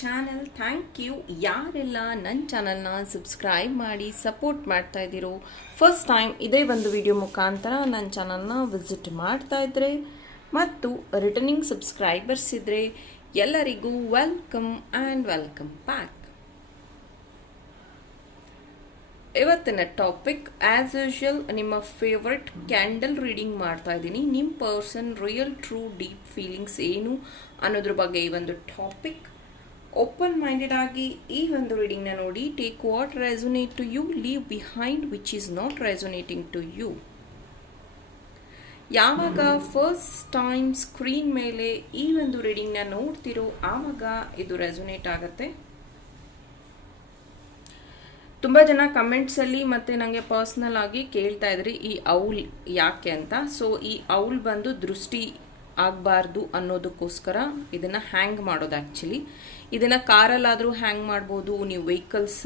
Channel. Thank you ಯಾರೆಲ್ಲ ನನ್ನ ಚಾನಲ್ನ ಸಬ್ಸ್ಕ್ರೈಬ್ ಮಾಡಿ ಸಪೋರ್ಟ್ ಮಾಡ್ತಾ ಇದ್ದೀರೋ. ಫಸ್ಟ್ ಟೈಮ್ ಇದೇ ಒಂದು ವಿಡಿಯೋ ಮುಖಾಂತರ ನನ್ನ ಚಾನಲ್ನ ವಿಸಿಟ್ ಮಾಡ್ತಾ ಇದ್ದರೆ ಮತ್ತು ರಿಟರ್ನಿಂಗ್ ಸಬ್ಸ್ಕ್ರೈಬರ್ಸ್ ಇದ್ದರೆ ಎಲ್ಲರಿಗೂ ವೆಲ್ಕಮ್ ಆ್ಯಂಡ್ ವೆಲ್ಕಮ್ ಬ್ಯಾಕ್. ಇವತ್ತಿನ ಟಾಪಿಕ್ ಆ್ಯಸ್ ಯೂಶುವಲ್ ನಿಮ್ಮ ಫೇವ್ರೆಟ್ ಕ್ಯಾಂಡಲ್ ರೀಡಿಂಗ್ ಮಾಡ್ತಾ ಇದ್ದೀನಿ. ನಿಮ್ಮ person real true deep feelings ಏನು ಅನ್ನೋದ್ರ ಬಗ್ಗೆ ಈ ಒಂದು ಟಾಪಿಕ್. ಓಪನ್ ಮೈಂಡೆಡ್ ಆಗಿ ಈ ಒಂದು ರೀಡಿಂಗ್ನ ನೋಡಿ. Take what resonate to you, leave behind which is not resonating to you. ಯಾವಾಗ ಫಸ್ಟ್ ಟೈಮ್ ಸ್ಕ್ರೀನ್ ಮೇಲೆ ಈ ಒಂದು ರೀಡಿಂಗ್ನ ನೋಡ್ತಿರೋ ಆವಾಗ ಇದು ರೆಸೊನೇಟ್ ಆಗುತ್ತೆ. ತುಂಬ ಜನ ಕಮೆಂಟ್ಸಲ್ಲಿ ಮತ್ತು ನನಗೆ ಪರ್ಸ್ನಲ್ ಆಗಿ ಕೇಳ್ತಾ ಇದ್ರಿ ಈ ಔಲ್ ಯಾಕೆ ಅಂತ. ಸೊ ಈ ಔಲ್ ಬಂದು ದೃಷ್ಟಿ ಆಗಬಾರ್ದು ಅನ್ನೋದಕ್ಕೋಸ್ಕರ ಇದನ್ನು ಹ್ಯಾಂಗ್ ಮಾಡೋದು. ಆ್ಯಕ್ಚುಲಿ ಇದನ್ನು ಕಾರಲ್ಲಾದರೂ ಹ್ಯಾಂಗ್ ಮಾಡ್ಬೋದು, ನೀವು ವೆಹಿಕಲ್ಸ್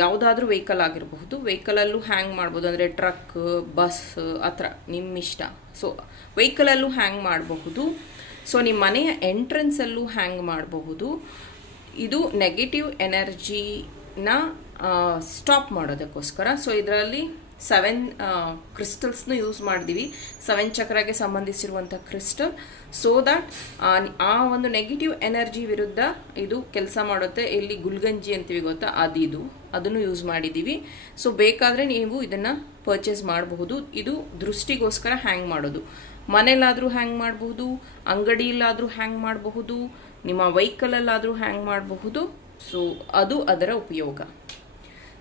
ಯಾವುದಾದ್ರೂ ವೆಹಿಕಲ್ ಆಗಿರಬಹುದು, ವೆಹಿಕಲಲ್ಲೂ ಹ್ಯಾಂಗ್ ಮಾಡ್ಬೋದು. ಅಂದರೆ ಟ್ರಕ್, ಬಸ್ ಆ ಥರ ನಿಮ್ಮ ಇಷ್ಟ. ಸೊ ವೆಹಿಕಲಲ್ಲೂ ಹ್ಯಾಂಗ್ ಮಾಡಬಹುದು. ಸೊ ನಿಮ್ಮ ಮನೆಯ ಎಂಟ್ರೆನ್ಸಲ್ಲೂ ಹ್ಯಾಂಗ್ ಮಾಡಬಹುದು. ಇದು ನೆಗೆಟಿವ್ ಎನರ್ಜಿನ ಸ್ಟಾಪ್ ಮಾಡೋದಕ್ಕೋಸ್ಕರ. ಸೊ ಇದರಲ್ಲಿ 7 ಕ್ರಿಸ್ಟಲ್ಸ್ನ ಯೂಸ್ ಮಾಡಿದ್ದೀವಿ, 7 ಚಕ್ರಗೆ ಸಂಬಂಧಿಸಿರುವಂಥ ಕ್ರಿಸ್ಟಲ್. ಸೊ ದಟ್ ಆ ಒಂದು ನೆಗೆಟಿವ್ ಎನರ್ಜಿ ವಿರುದ್ಧ ಇದು ಕೆಲಸ ಮಾಡುತ್ತೆ. ಇಲ್ಲಿ ಗುಲ್ಗಂಜಿ ಅಂತೀವಿ ಗೊತ್ತಾ, ಅದನ್ನು ಯೂಸ್ ಮಾಡಿದ್ದೀವಿ. ಸೊ ಬೇಕಾದರೆ ನೀವು ಇದನ್ನು ಪರ್ಚೇಸ್ ಮಾಡಬಹುದು. ಇದು ದೃಷ್ಟಿಗೋಸ್ಕರ ಹ್ಯಾಂಗ್ ಮಾಡೋದು. ಮನೆಯಲ್ಲಾದರೂ ಹ್ಯಾಂಗ್ ಮಾಡಬಹುದು, ಅಂಗಡಿಯಲ್ಲಾದರೂ ಹ್ಯಾಂಗ್ ಮಾಡಬಹುದು, ನಿಮ್ಮ ವೆಹಿಕಲಲ್ಲಾದರೂ ಹ್ಯಾಂಗ್ ಮಾಡಬಹುದು. ಸೊ ಅದು ಅದರ ಉಪಯೋಗ.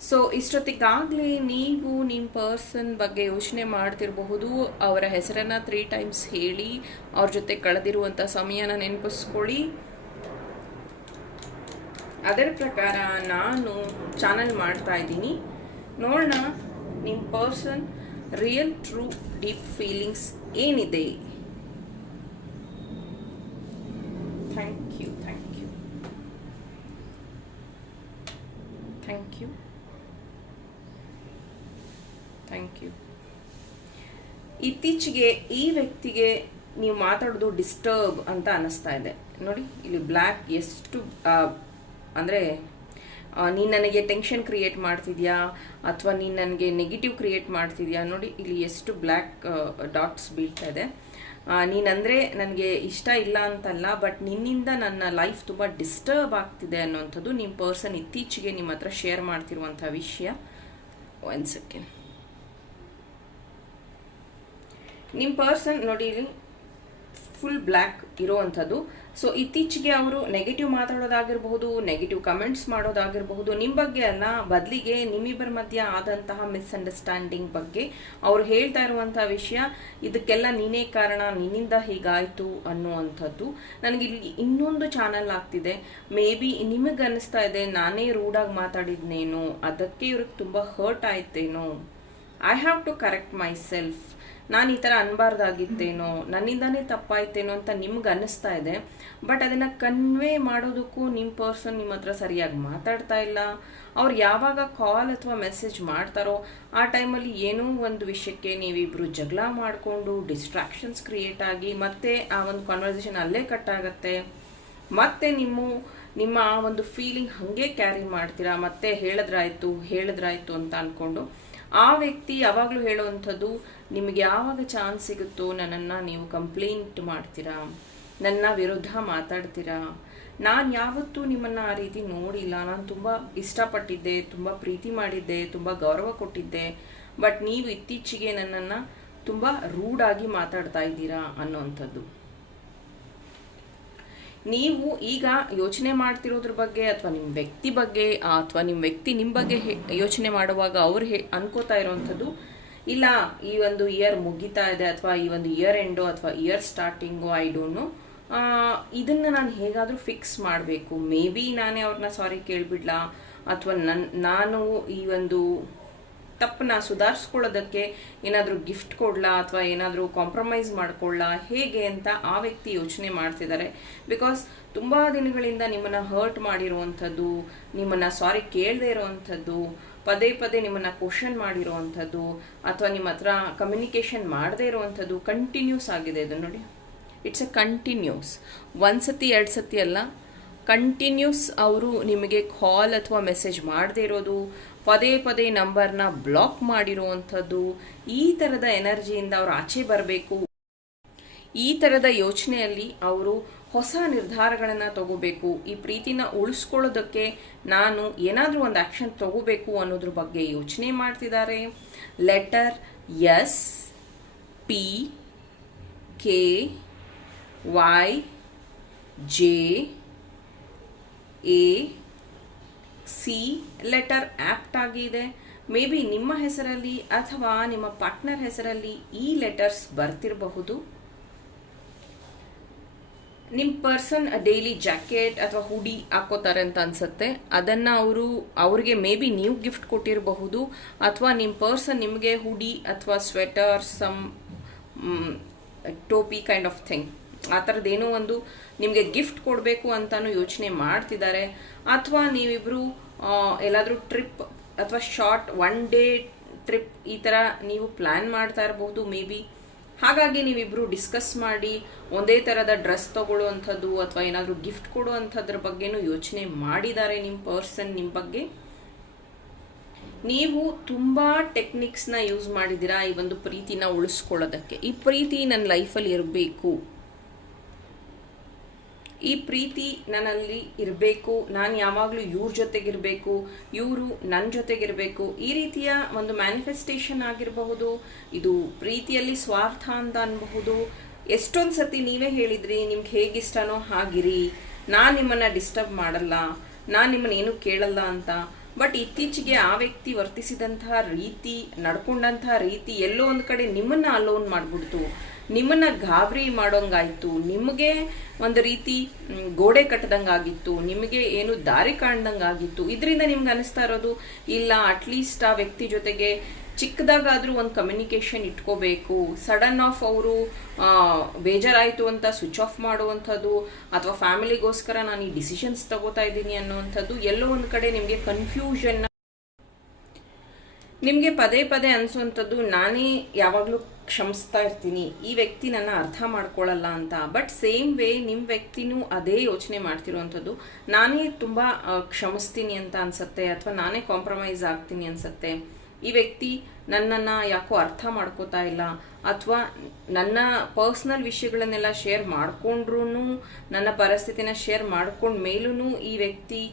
ಸೊ ಇಷ್ಟೊತ್ತಿಗಾಗಲೇ ನೀವು ನಿಮ್ಮ ಪರ್ಸನ್ ಬಗ್ಗೆ ಯೋಚನೆ ಮಾಡ್ತಿರಬಹುದು. ಅವರ ಹೆಸರನ್ನು 3 ಟೈಮ್ಸ್ ಹೇಳಿ ಅವ್ರ ಜೊತೆ ಕಳೆದಿರುವಂಥ ಸಮಯನ ನೆನಪಿಸ್ಕೊಳ್ಳಿ. ಅದರ ಪ್ರಕಾರ ನಾನು ಚಾನಲ್ ಮಾಡ್ತಾ ಇದ್ದೀನಿ. ನೋಡೋಣ ನಿಮ್ಮ person real true deep feelings ಏನಿದೆ. Thank you, thank you, thank you, thank you. ಇತ್ತೀಚೆಗೆ ಈ ವ್ಯಕ್ತಿಗೆ ನೀವು ಮಾತಾಡೋದು ಡಿಸ್ಟರ್ಬ್ ಅಂತ ಅನ್ನಿಸ್ತಾ ಇದೆ. ನೋಡಿ ಇಲ್ಲಿ ಬ್ಲ್ಯಾಕ್ ಎಷ್ಟು ಅಂದರೆ ನೀನು ನನಗೆ ಟೆನ್ಷನ್ ಕ್ರಿಯೇಟ್ ಮಾಡ್ತಿದ್ಯಾ ಅಥವಾ ನೀನು ನನಗೆ ನೆಗೆಟಿವ್ ಕ್ರಿಯೇಟ್ ಮಾಡ್ತಿದ್ಯಾ. ನೋಡಿ ಇಲ್ಲಿ ಎಷ್ಟು ಬ್ಲ್ಯಾಕ್ ಡಾಟ್ಸ್ ಬೀಳ್ತಾ ಇದೆ. ನೀನಂದರೆ ನನಗೆ ಇಷ್ಟ ಇಲ್ಲ ಅಂತಲ್ಲ, ಬಟ್ ನಿನ್ನಿಂದ ನನ್ನ ಲೈಫ್ ತುಂಬ ಡಿಸ್ಟರ್ಬ್ ಆಗ್ತಿದೆ ಅನ್ನೋವಂಥದ್ದು ನಿಮ್ಮ ಪರ್ಸನ್ ಇತ್ತೀಚೆಗೆ ನಿಮ್ಮ ಹತ್ರ ಶೇರ್ ಮಾಡ್ತಿರುವಂಥ ವಿಷಯ. 1 ಸೆಕೆಂಡ್. ನಿಮ್ಮ ಪರ್ಸನ್ ನೋಡಿ ಇಲ್ಲಿ ಫುಲ್ ಬ್ಲ್ಯಾಕ್ ಇರೋವಂಥದ್ದು. ಸೊ ಇತ್ತೀಚೆಗೆ ಅವರು ನೆಗೆಟಿವ್ ಮಾತಾಡೋದಾಗಿರಬಹುದು, ನೆಗೆಟಿವ್ ಕಮೆಂಟ್ಸ್ ಮಾಡೋದಾಗಿರಬಹುದು, ನಿಮ್ಮ ಬಗ್ಗೆ ಅಲ್ಲ, ಬದಲಿಗೆ ನಿಮ್ಮಿಬ್ಬರ ಮಧ್ಯೆ ಆದಂತಹ ಮಿಸ್ಅಂಡರ್ಸ್ಟ್ಯಾಂಡಿಂಗ್ ಬಗ್ಗೆ ಅವರು ಹೇಳ್ತಾ ಇರುವಂಥ ವಿಷಯ. ಇದಕ್ಕೆಲ್ಲ ನೀನೇ ಕಾರಣ, ನಿನ್ನಿಂದ ಹೀಗಾಯಿತು ಅನ್ನುವಂಥದ್ದು. ನನಗೆ ಇಲ್ಲಿ ಇನ್ನೊಂದು ಚಾನಲ್ ಆಗ್ತಿದೆ. ಮೇ ಬಿ ನಿಮಗೆ ಅನ್ನಿಸ್ತಾ ಇದೆ ನಾನೇ ರೂಡಾಗಿ ಮಾತಾಡಿದ್ನೇನೋ, ಅದಕ್ಕೆ ಇವ್ರಿಗೆ ತುಂಬ ಹರ್ಟ್ ಆಯ್ತೇನೋ. I have to correct my self. ನಾನು ಈ ಥರ ಅನ್ಬಾರ್ದಾಗಿತ್ತೇನೋ, ನನ್ನಿಂದಾನೇ ತಪ್ಪಾಯ್ತೇನೋ ಅಂತ ನಿಮ್ಗೆ ಅನ್ನಿಸ್ತಾ ಇದೆ. ಬಟ್ ಅದನ್ನು ಕನ್ವೆ ಮಾಡೋದಕ್ಕೂ ನಿಮ್ಮ ಪರ್ಸನ್ ನಿಮ್ಮ ಹತ್ರ ಸರಿಯಾಗಿ ಮಾತಾಡ್ತಾ ಇಲ್ಲ. ಅವ್ರು ಯಾವಾಗ ಕಾಲ್ ಅಥವಾ ಮೆಸೇಜ್ ಮಾಡ್ತಾರೋ ಆ ಟೈಮಲ್ಲಿ ಏನೋ ಒಂದು ವಿಷಯಕ್ಕೆ ನೀವಿಬ್ಬರು ಜಗಳ ಮಾಡಿಕೊಂಡು ಡಿಸ್ಟ್ರಾಕ್ಷನ್ಸ್ ಕ್ರಿಯೇಟ್ ಆಗಿ ಮತ್ತೆ ಆ ಒಂದು ಕಾನ್ವರ್ಸೇಷನ್ ಅಲ್ಲೇ ಕಟ್ ಆಗುತ್ತೆ. ಮತ್ತೆ ನಿಮ್ಮ ಆ ಒಂದು ಫೀಲಿಂಗ್ ಹಾಗೆ ಕ್ಯಾರಿ ಮಾಡ್ತೀರಾ. ಮತ್ತೆ ಹೇಳಿದ್ರಾಯ್ತು ಅಂತ ಅಂದ್ಕೊಂಡು ಆ ವ್ಯಕ್ತಿ ಯಾವಾಗಲೂ ಹೇಳುವಂಥದ್ದು, ನಿಮಗೆ ಯಾವಾಗ ಚಾನ್ಸ್ ಸಿಗುತ್ತೋ ನನ್ನನ್ನು ನೀವು ಕಂಪ್ಲೇಂಟ್ ಮಾಡ್ತೀರಾ, ನನ್ನ ವಿರುದ್ಧ ಮಾತಾಡ್ತೀರಾ. ನಾನು ಯಾವತ್ತೂ ನಿಮ್ಮನ್ನು ಆ ರೀತಿ ನೋಡಿಲ್ಲ. ನಾನು ತುಂಬ ಇಷ್ಟಪಟ್ಟಿದ್ದೆ, ತುಂಬ ಪ್ರೀತಿ ಮಾಡಿದ್ದೆ, ತುಂಬ ಗೌರವ ಕೊಟ್ಟಿದ್ದೆ. ಬಟ್ ನೀವು ಇತ್ತೀಚೆಗೆ ನನ್ನನ್ನು ತುಂಬ ರೂಡಾಗಿ ಮಾತಾಡ್ತಾ ಇದ್ದೀರಾ ಅನ್ನೋವಂಥದ್ದು. ನೀವು ಈಗ ಯೋಚನೆ ಮಾಡ್ತಿರೋದ್ರ ಬಗ್ಗೆ ಅಥವಾ ನಿಮ್ಮ ವ್ಯಕ್ತಿ ಬಗ್ಗೆ ಅಥವಾ ನಿಮ್ಮ ವ್ಯಕ್ತಿ ನಿಮ್ಮ ಬಗ್ಗೆ ಯೋಚನೆ ಮಾಡುವಾಗ ಅವ್ರು ಅನ್ಕೋತಾ ಇರೋವಂಥದ್ದು, ಇಲ್ಲ ಈ ಒಂದು ಇಯರ್ ಮುಗಿತಾ ಇದೆ ಅಥವಾ ಈ ಒಂದು ಇಯರ್ ಎಂಡೋ ಅಥವಾ year starting, I don't know, ಇದನ್ನು ನಾನು ಹೇಗಾದರೂ ಫಿಕ್ಸ್ ಮಾಡಬೇಕು. ಮೇ ಬಿ ನಾನೇ ಅವ್ರನ್ನ ಸಾರಿ ಕೇಳಿಬಿಡ್ಲಾ ಅಥವಾ ನಾನು ಈ ಒಂದು ತಪ್ಪನ್ನ ಸುಧಾರಿಸ್ಕೊಳ್ಳೋದಕ್ಕೆ ಏನಾದರೂ ಗಿಫ್ಟ್ ಕೊಡಲಾ ಅಥವಾ ಏನಾದರೂ ಕಾಂಪ್ರಮೈಸ್ ಮಾಡ್ಕೊಳ್ಳಾ ಹೇಗೆ ಅಂತ ಆ ವ್ಯಕ್ತಿ ಯೋಚನೆ ಮಾಡ್ತಿದ್ದಾರೆ. ಬಿಕಾಸ್ ತುಂಬ ದಿನಗಳಿಂದ ನಿಮ್ಮನ್ನು ಹರ್ಟ್ ಮಾಡಿರುವಂಥದ್ದು, ನಿಮ್ಮನ್ನು ಸಾರಿ ಕೇಳದೇ ಇರೋವಂಥದ್ದು, ಪದೇ ಪದೇ ನಿಮ್ಮನ್ನು ಕ್ವಶನ್ ಮಾಡಿರುವಂಥದ್ದು ಅಥವಾ ನಿಮ್ಮ ಹತ್ರ ಕಮ್ಯುನಿಕೇಷನ್ ಮಾಡದೇ ಇರುವಂಥದ್ದು ಕಂಟಿನ್ಯೂಸ್ ಆಗಿದೆ. ಇದು ನೋಡಿ, ಇಟ್ಸ್ ಅ ಕಂಟಿನ್ಯೂಸ್. 1 ಸತಿ 2 ಸತಿ ಅಲ್ಲ, ಕಂಟಿನ್ಯೂಸ್ ಅವರು ನಿಮಗೆ ಕಾಲ್ ಅಥವಾ ಮೆಸೇಜ್ ಮಾಡದೇ ಇರೋದು, ಪದೇ ಪದೇ ನಂಬರ್ನ ಬ್ಲಾಕ್ ಮಾಡಿರುವಂಥದ್ದು, ಈ ಥರದ ಎನರ್ಜಿಯಿಂದ ಅವರು ಆಚೆ ಬರಬೇಕು. ಈ ಥರದ ಯೋಚನೆಯಲ್ಲಿ ಅವರು ಹೊಸ ನಿರ್ಧಾರಗಳನ್ನು ತಗೋಬೇಕು. ಈ ಪ್ರೀತಿನ ಉಳಿಸ್ಕೊಳ್ಳೋದಕ್ಕೆ ನಾನು ಏನಾದರೂ ಒಂದು ಆ್ಯಕ್ಷನ್ ತಗೋಬೇಕು ಅನ್ನೋದ್ರ ಬಗ್ಗೆ ಯೋಚನೆ ಮಾಡ್ತಿದ್ದಾರೆ. Letter S, P, K, Y, J, A, C letter apt ಆಗಿದೆ. ಮೇ ಬಿ ನಿಮ್ಮ ಹೆಸರಲ್ಲಿ ಅಥವಾ ನಿಮ್ಮ ಪಾರ್ಟ್ನರ್ ಹೆಸರಲ್ಲಿ ಈ ಲೆಟರ್ಸ್ ಬರ್ತಿರಬಹುದು. ನಿಮ್ಮ ಪರ್ಸನ್ ಡೈಲಿ ಜಾಕೆಟ್ ಅಥವಾ ಹುಡಿ ಹಾಕೋತಾರೆ ಅಂತ ಅನ್ಸುತ್ತೆ. ಅದನ್ನು ಅವ್ರಿಗೆ ಮೇ ಬಿ ನೀವು ಗಿಫ್ಟ್ ಕೊಟ್ಟಿರಬಹುದು, ಅಥವಾ ನಿಮ್ಮ ಪರ್ಸನ್ ನಿಮಗೆ ಹುಡಿ ಅಥವಾ ಸ್ವೆಟರ್, ಸಮ್ ಟೋಪಿ ಕೈಂಡ್ ಆಫ್ ಥಿಂಗ್ ಆ ಥರದ್ದೇನೋ ಒಂದು ನಿಮಗೆ ಗಿಫ್ಟ್ ಕೊಡಬೇಕು ಅಂತಾನು ಯೋಚನೆ ಮಾಡ್ತಿದ್ದಾರೆ. ಅಥವಾ ನೀವಿಬ್ಬರು ಎಲ್ಲಾದರೂ ಟ್ರಿಪ್ ಅಥವಾ ಶಾರ್ಟ್ 1 ಡೇ ಟ್ರಿಪ್ ಈ ಥರ ನೀವು ಪ್ಲ್ಯಾನ್ ಮಾಡ್ತಾ ಇರಬಹುದು ಮೇ ಬಿ. ಹಾಗಾಗಿ ನೀವಿಬ್ಬರು ಡಿಸ್ಕಸ್ ಮಾಡಿ ಒಂದೇ ಥರದ ಡ್ರೆಸ್ ತಗೊಳ್ಳುವಂಥದ್ದು ಅಥವಾ ಏನಾದರೂ ಗಿಫ್ಟ್ ಕೊಡುವಂಥದ್ರ ಬಗ್ಗೆನೂ ಯೋಚನೆ ಮಾಡಿದ್ದಾರೆ ನಿಮ್ಮ ಪರ್ಸನ್ ನಿಮ್ಮ ಬಗ್ಗೆ. ನೀವು ತುಂಬ ಟೆಕ್ನಿಕ್ಸ್ನ ಯೂಸ್ ಮಾಡಿದ್ದೀರಾ ಈ ಒಂದು ಪ್ರೀತಿನ ಉಳಿಸ್ಕೊಳ್ಳೋದಕ್ಕೆ. ಈ ಪ್ರೀತಿ ನನ್ನ ಲೈಫಲ್ಲಿ ಇರಬೇಕು, ಈ ಪ್ರೀತಿ ನನ್ನಲ್ಲಿ ಇರಬೇಕು, ನಾನು ಯಾವಾಗಲೂ ಇವ್ರ ಜೊತೆಗಿರಬೇಕು, ಇವರು ನನ್ನ ಜೊತೆಗಿರಬೇಕು, ಈ ರೀತಿಯ ಒಂದು ಮ್ಯಾನಿಫೆಸ್ಟೇಷನ್ ಆಗಿರಬಹುದು. ಇದು ಪ್ರೀತಿಯಲ್ಲಿ ಸ್ವಾರ್ಥ ಅಂತ ಅನ್ಬಹುದು. ಎಷ್ಟೊಂದು ಸತಿ ನೀವೇ ಹೇಳಿದ್ರಿ ನಿಮ್ಗೆ ಹೇಗಿಷ್ಟನೋ ಹಾಗಿರಿ, ನಾನು ನಿಮ್ಮನ್ನು ಡಿಸ್ಟರ್ಬ್ ಮಾಡಲ್ಲ, ನಾನು ನಿಮ್ಮನ್ನು ಏನೂ ಕೇಳಲ್ಲ ಅಂತ. ಬಟ್ ಇತ್ತೀಚೆಗೆ ಆ ವ್ಯಕ್ತಿ ವರ್ತಿಸಿದಂತಹ ರೀತಿ, ನಡ್ಕೊಂಡಂತಹ ರೀತಿ ಎಲ್ಲೋ ಒಂದು ಕಡೆ ನಿಮ್ಮನ್ನು ಅಲೋನ್ ಮಾಡಿಬಿಡ್ತು, ನಿಮ್ಮನ್ನು ಗಾಬರಿ ಮಾಡೋಂಗಾಯ್ತು, ನಿಮಗೆ ಒಂದು ರೀತಿ ಗೋಡೆ ಕಟ್ಟದಂಗಾಗಿತ್ತು, ನಿಮಗೆ ಏನು ದಾರಿ ಕಾಣ್ದಂಗಾಗಿತ್ತು. ಇದರಿಂದ ನಿಮ್ಗೆ ಅನಿಸ್ತಾ ಇರೋದು ಇಲ್ಲ ಅಟ್ಲೀಸ್ಟ್ ಆ ವ್ಯಕ್ತಿ ಜೊತೆಗೆ ಚಿಕ್ಕದಾಗಾದರೂ ಒಂದು ಕಮ್ಯುನಿಕೇಷನ್ ಇಟ್ಕೋಬೇಕು. ಸಡನ್ ಆಫ್ ಅವರು ಬೇಜಾರಾಯಿತು ಅಂತ ಸ್ವಿಚ್ ಆಫ್ ಮಾಡುವಂಥದ್ದು, ಅಥವಾ ಫ್ಯಾಮಿಲಿಗೋಸ್ಕರ ನಾನು ಈ ಡಿಸಿಷನ್ಸ್ ತಗೋತಾ ಇದ್ದೀನಿ ಅನ್ನುವಂಥದ್ದು ಎಲ್ಲೋ ಒಂದು ಕಡೆ ನಿಮಗೆ ಕನ್ಫ್ಯೂಷನ್ನ, ನಿಮಗೆ ಪದೇ ಪದೇ ಅನಿಸುವಂಥದ್ದು ನಾನೇ ಯಾವಾಗಲೂ ಕ್ಷಮಿಸ್ತಾ ಇರ್ತೀನಿ, ಈ ವ್ಯಕ್ತಿ ನನ್ನ ಅರ್ಥ ಮಾಡ್ಕೊಳ್ಳಲ್ಲ ಅಂತ. ಬಟ್ ಸೇಮ್ ವೇ ನಿಮ್ಮ ವ್ಯಕ್ತಿನೂ ಅದೇ ಯೋಚನೆ ಮಾಡ್ತಿರುವಂಥದ್ದು, ನಾನೇ ತುಂಬ ಕ್ಷಮಿಸ್ತೀನಿ ಅಂತ ಅನ್ಸುತ್ತೆ, ಅಥವಾ ನಾನೇ ಕಾಂಪ್ರಮೈಸ್ ಆಗ್ತೀನಿ ಅನ್ಸುತ್ತೆ, ಈ ವ್ಯಕ್ತಿ ನನ್ನನ್ನು ಯಾಕೋ ಅರ್ಥ ಮಾಡ್ಕೋತಾ ಇಲ್ಲ, ಅಥವಾ ನನ್ನ ಪರ್ಸ್ನಲ್ ವಿಷಯಗಳನ್ನೆಲ್ಲ ಶೇರ್ ಮಾಡಿಕೊಂಡ್ರೂ, ನನ್ನ ಪರಿಸ್ಥಿತಿನ ಶೇರ್ ಮಾಡ್ಕೊಂಡ ಮೇಲೂ ಈ ವ್ಯಕ್ತಿ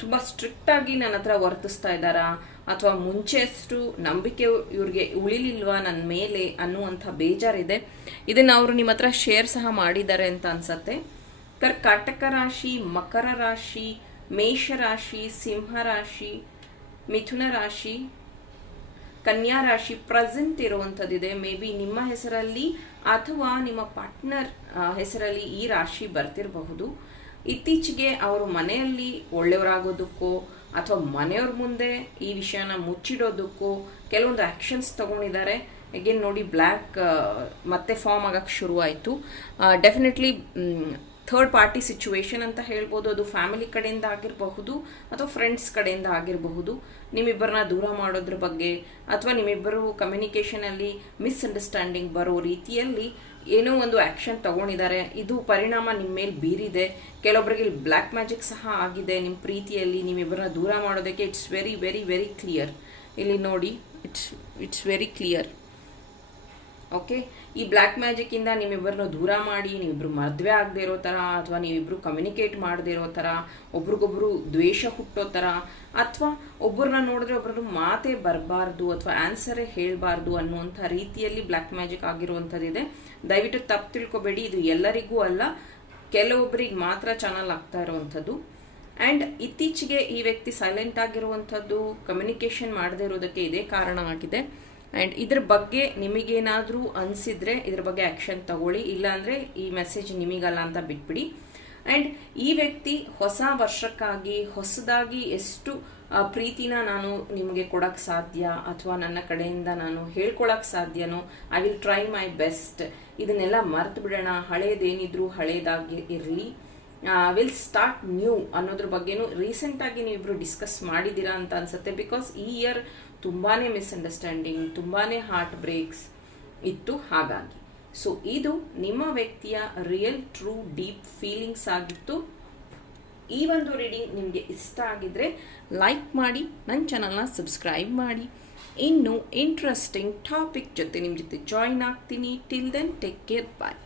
ತುಂಬ ಸ್ಟ್ರಿಕ್ಟಾಗಿ ನನ್ನ ಹತ್ರ ವರ್ತಿಸ್ತಾ ಇದ್ದಾರಾ, ಅಥವಾ ಮುಂಚೆಷ್ಟು ನಂಬಿಕೆ ಇವ್ರಿಗೆ ಉಳಿಲಿಲ್ವಾ ನನ್ನ ಮೇಲೆ ಅನ್ನುವಂಥ ಬೇಜಾರಿದೆ. ಇದನ್ನು ಅವರು ನಿಮ್ಮ ಹತ್ರ ಶೇರ್ ಸಹ ಮಾಡಿದ್ದಾರೆ ಅಂತ ಅನ್ಸತ್ತೆ. ಕರ್ಕಾಟಕ ರಾಶಿ, ಮಕರ ರಾಶಿ, ಮೇಷ ರಾಶಿ, ಸಿಂಹ ರಾಶಿ, ಮಿಥುನ ರಾಶಿ, ಕನ್ಯಾ ರಾಶಿ ಪ್ರೆಸೆಂಟ್ ಇರುವಂಥದ್ದಿದೆ. ಮೇ ಬಿ ನಿಮ್ಮ ಹೆಸರಲ್ಲಿ ಅಥವಾ ನಿಮ್ಮ ಪಾರ್ಟ್ನರ್ ಹೆಸರಲ್ಲಿ ಈ ರಾಶಿ ಬರ್ತಿರಬಹುದು. ಇತ್ತೀಚೆಗೆ ಅವರು ಮನೆಯಲ್ಲಿ ಒಳ್ಳೆಯವರಾಗೋದಕ್ಕೋ ಅಥವಾ ಮನೆಯವ್ರ ಮುಂದೆ ಈ ವಿಷಯನ ಮುಚ್ಚಿಡೋದಕ್ಕೋ ಕೆಲವೊಂದು ಆ್ಯಕ್ಷನ್ಸ್ ತಗೊಂಡಿದ್ದಾರೆ. ಅಗೇನ್ ನೋಡಿ ಬ್ಲ್ಯಾಕ್ ಮತ್ತೆ ಫಾರ್ಮ್ ಆಗಕ್ಕೆ ಶುರುವಾಯಿತು. ಡೆಫಿನೆಟ್ಲಿ ಥರ್ಡ್ ಪಾರ್ಟಿ ಸಿಚುವೇಶನ್ ಅಂತ ಹೇಳ್ಬೋದು. ಅದು ಫ್ಯಾಮಿಲಿ ಕಡೆಯಿಂದ ಆಗಿರಬಹುದು ಅಥವಾ ಫ್ರೆಂಡ್ಸ್ ಕಡೆಯಿಂದ ಆಗಿರಬಹುದು. ನಿಮ್ಮಿಬ್ಬರನ್ನ ದೂರ ಮಾಡೋದ್ರ ಬಗ್ಗೆ, ಅಥವಾ ನಿಮ್ಮಿಬ್ಬರು ಕಮ್ಯುನಿಕೇಷನಲ್ಲಿ ಮಿಸ್ಅಂಡರ್ಸ್ಟ್ಯಾಂಡಿಂಗ್ ಬರೋ ರೀತಿಯಲ್ಲಿ ಏನೋ ಒಂದು ಆ್ಯಕ್ಷನ್ ತಗೊಂಡಿದ್ದಾರೆ. ಇದು ಪರಿಣಾಮ ನಿಮ್ಮ ಮೇಲೆ ಬೀರಿದೆ. ಕೆಲವೊಬ್ಬರಿಗೆ ಬ್ಲ್ಯಾಕ್ ಮ್ಯಾಜಿಕ್ ಸಹ ಆಗಿದೆ ನಿಮ್ಮ ಪ್ರೀತಿಯಲ್ಲಿ. ನಿಮ್ಮಿಬ್ಬರನ್ನ ದೂರ ಮಾಡೋದಕ್ಕೆ it's very very very clear. ಇಲ್ಲಿ ನೋಡಿ, ಇಟ್ಸ್ ವೆರಿ ಕ್ಲಿಯರ್. ಓಕೆ, ಈ ಬ್ಲ್ಯಾಕ್ ಮ್ಯಾಜಿಕ್ಕಿಂದ ನಿಮ್ಮಿಬ್ಬರನ್ನ ದೂರ ಮಾಡಿ, ನೀವಿಬ್ಬರು ಮದುವೆ ಆಗದೆ ಇರೋ ಥರ, ಅಥವಾ ನೀವಿಬ್ಬರು ಕಮ್ಯುನಿಕೇಟ್ ಮಾಡದೇ ಇರೋ ಥರ, ಒಬ್ರಿಗೊಬ್ರು ದ್ವೇಷ ಹುಟ್ಟೋ ಥರ, ಅಥವಾ ಒಬ್ಬರನ್ನ ನೋಡಿದ್ರೆ ಒಬ್ಬರನ್ನು ಮಾತೇ ಬರಬಾರ್ದು ಅಥವಾ ಆನ್ಸರೇ ಹೇಳಬಾರ್ದು ಅನ್ನುವಂಥ ರೀತಿಯಲ್ಲಿ ಬ್ಲ್ಯಾಕ್ ಮ್ಯಾಜಿಕ್ ಆಗಿರುವಂಥದ್ದಿದೆ. ದಯವಿಟ್ಟು ತಪ್ಪು ತಿಳ್ಕೊಬೇಡಿ, ಇದು ಎಲ್ಲರಿಗೂ ಅಲ್ಲ, ಕೆಲವೊಬ್ಬರಿಗೆ ಮಾತ್ರ ಚಾನಲ್ ಆಗ್ತಾ ಇರುವಂಥದ್ದು. ಆ್ಯಂಡ್ ಇತ್ತೀಚೆಗೆ ಈ ವ್ಯಕ್ತಿ ಸೈಲೆಂಟ್ ಆಗಿರುವಂಥದ್ದು, ಕಮ್ಯುನಿಕೇಷನ್ ಮಾಡದೇ ಇರೋದಕ್ಕೆ ಇದೇ ಕಾರಣ ಆಗಿದೆ. ಆ್ಯಂಡ್ ಇದ್ರ ಬಗ್ಗೆ ನಿಮಗೇನಾದರೂ ಅನಿಸಿದ್ರೆ ಇದ್ರ ಬಗ್ಗೆ ಆ್ಯಕ್ಷನ್ ತಗೊಳ್ಳಿ, ಇಲ್ಲಾಂದರೆ ಈ ಮೆಸೇಜ್ ನಿಮಗಲ್ಲ ಅಂತ ಬಿಟ್ಬಿಡಿ. ಆ್ಯಂಡ್ ಈ ವ್ಯಕ್ತಿ ಹೊಸ ವರ್ಷಕ್ಕಾಗಿ ಹೊಸದಾಗಿ ಎಷ್ಟು ಪ್ರೀತಿನ ನಾನು ನಿಮಗೆ ಕೊಡೋಕ್ಕೆ ಸಾಧ್ಯ ಅಥವಾ ನನ್ನ ಕಡೆಯಿಂದ ನಾನು ಹೇಳ್ಕೊಳಕ್ಕೆ ಸಾಧ್ಯನೋ, I will try my best. ಇದನ್ನೆಲ್ಲ ಮರ್ತು ಬಿಡೋಣ, ಹಳೇದೇನಿದ್ರು ಹಳೇದಾಗಿ ಇರಲಿ, ವಿಲ್ ಸ್ಟಾರ್ಟ್ ನ್ಯೂ ಅನ್ನೋದ್ರ ಬಗ್ಗೆನೂ ರೀಸೆಂಟಾಗಿ ನೀವಿಬ್ರು ಡಿಸ್ಕಸ್ ಮಾಡಿದ್ದೀರಾ ಅಂತ ಅನ್ಸುತ್ತೆ. ಬಿಕಾಸ್ ಈ ಇಯರ್ ತುಂಬಾ ಮಿಸ್ಅಂಡರ್ಸ್ಟ್ಯಾಂಡಿಂಗ್, ತುಂಬಾ ಹಾರ್ಟ್ ಬ್ರೇಕ್ಸ್ ಇತ್ತು. ಹಾಗಾಗಿ ಸೊ ಇದು ನಿಮ್ಮ ವ್ಯಕ್ತಿಯ ರಿಯಲ್ ಟ್ರೂ ಡೀಪ್ ಫೀಲಿಂಗ್ಸ್ ಆಗಿತ್ತು. ಈ ಒಂದು ರೀಡಿಂಗ್ ನಿಮಗೆ ಇಷ್ಟ ಆಗಿದ್ರೆ ಲೈಕ್ ಮಾಡಿ, ನನ್ನ ಚಾನಲ್ನ ಸಬ್ಸ್ಕ್ರೈಬ್ ಮಾಡಿ. ಇನ್ನು ಇಂಟ್ರೆಸ್ಟಿಂಗ್ ಟಾಪಿಕ್ ಜೊತೆ ನಿಮ್ಮ ಜೊತೆ ಜಾಯಿನ್ ಆಗ್ತೀನಿ. ಟಿಲ್ ದೆನ್ ಟೇಕ್ ಕೇರ್, ಬಾಯ್.